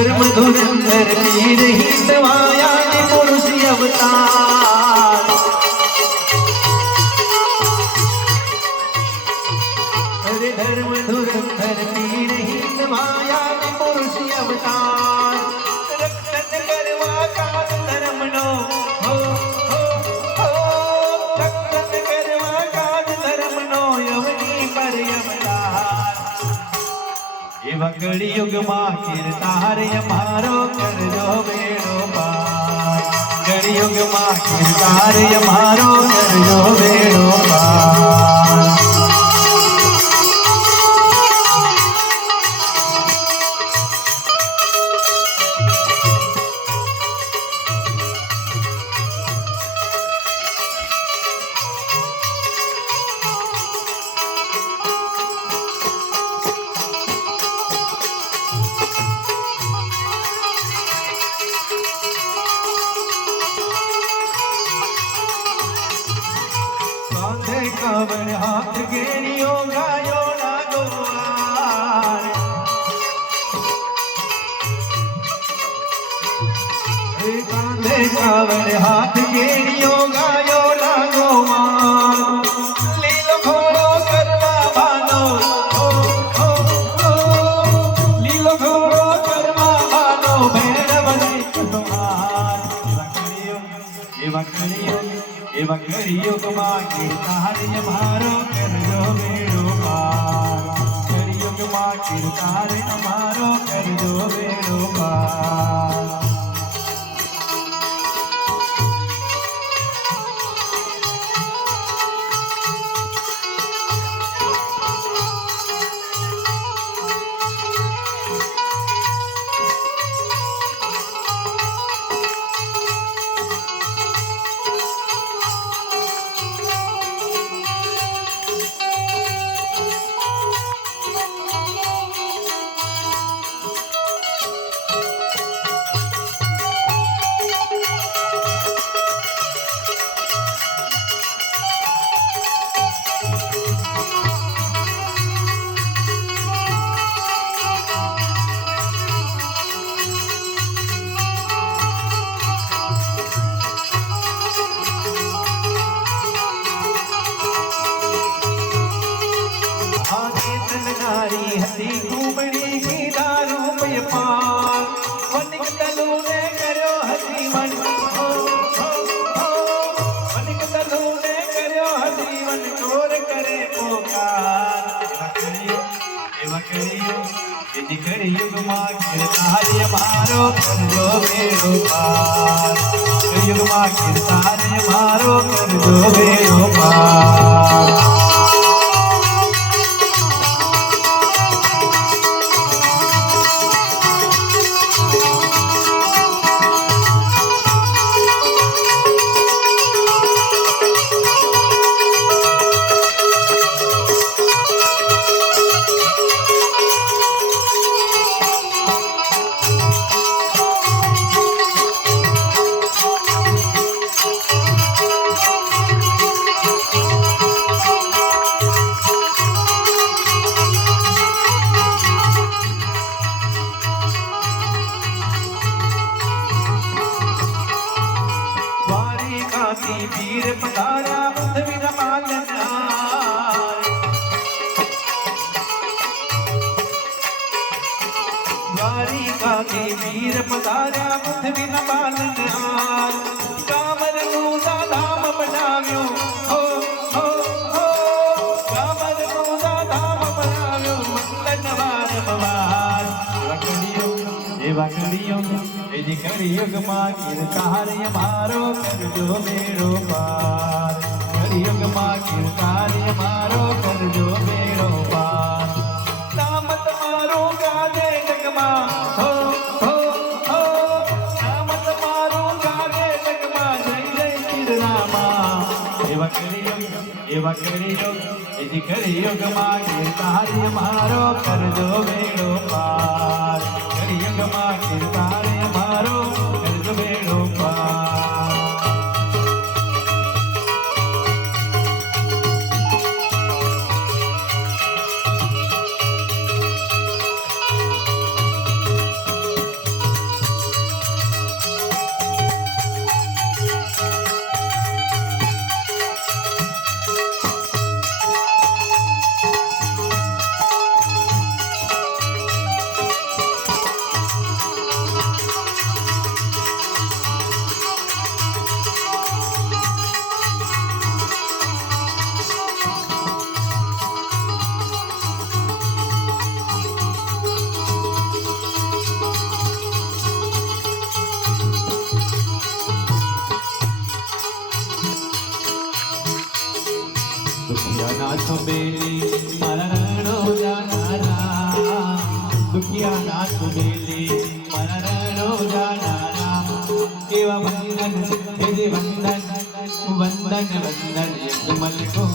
धर्म धुरंधर की रही दवाया पुरुष अवतार धर्म की रही दवाया पुरुष अवतार। કળિયુગમાં કીર્તાર અમારો કરજો બેડો પાર. કળિયુગમાં કીર્તાર અમારો કરજો બેડો પાર. કવર હાથ ગેડીઓ ગાયો ગોવાર કાંધે હાથ ગેડીઓ ગાયો લાગો લીલો ઘોડો કરવા બાનો લીલો ઘોડો કરવા બાનો ભૈરવને કુમાર એવા કળિયુગ એવા કળિયુગમાં કીર્તાર્ય મારો કરજો બેડો પાર. કળિયુગમાં કીર્તાર્ય મારો કરજો બેડો પાર. તલનારી હતી કુમળી કીધા રૂપય પાર વનિક તલુને કર્યો હતી મન હો હો હો વનિક તલુને કર્યો હતી મન ચોર કરે પોકાર એવા કળિયુગ એવા કળિયુગ એ જે કળિયુગમાં કીર્તાર્ય મારો કરજો બેડો પાર કળિયુગમાં કીર્તાર્ય મારો કરજો બેડો પાર દ્વારિકાથી વીર પધાર્યા પૃથ્વી રમાલનાર કામરનું દાદામ બનાવ્યું. હો હો હો. કામરનું દાદામ બનાવ્યું. મંગલવાર ભવાર વકડિયો એ વાકડીઓ એ જે કળિયુગમાં કીર્તાર્ય મારો કરજો મેળો પાર. કળિયુગમાં કીર્તાર્ય મારો કરજો મેળો પાર. તમારું ગાજે જગમાં હો હો હો નામ તમારું ગાજે જગમાં જય જય શ્રી એવા કળિયુગ એવા કળિયુગ એ જે કળિયુગમાં કીર્તાર્ય મારો કરજો મેળો દુખિયાના સુબેલી મારા રણો જાનારા દુખિયાના સુબેલી જાનારા એવા વંદન હે વંદન વંદન વંદન કમલ કો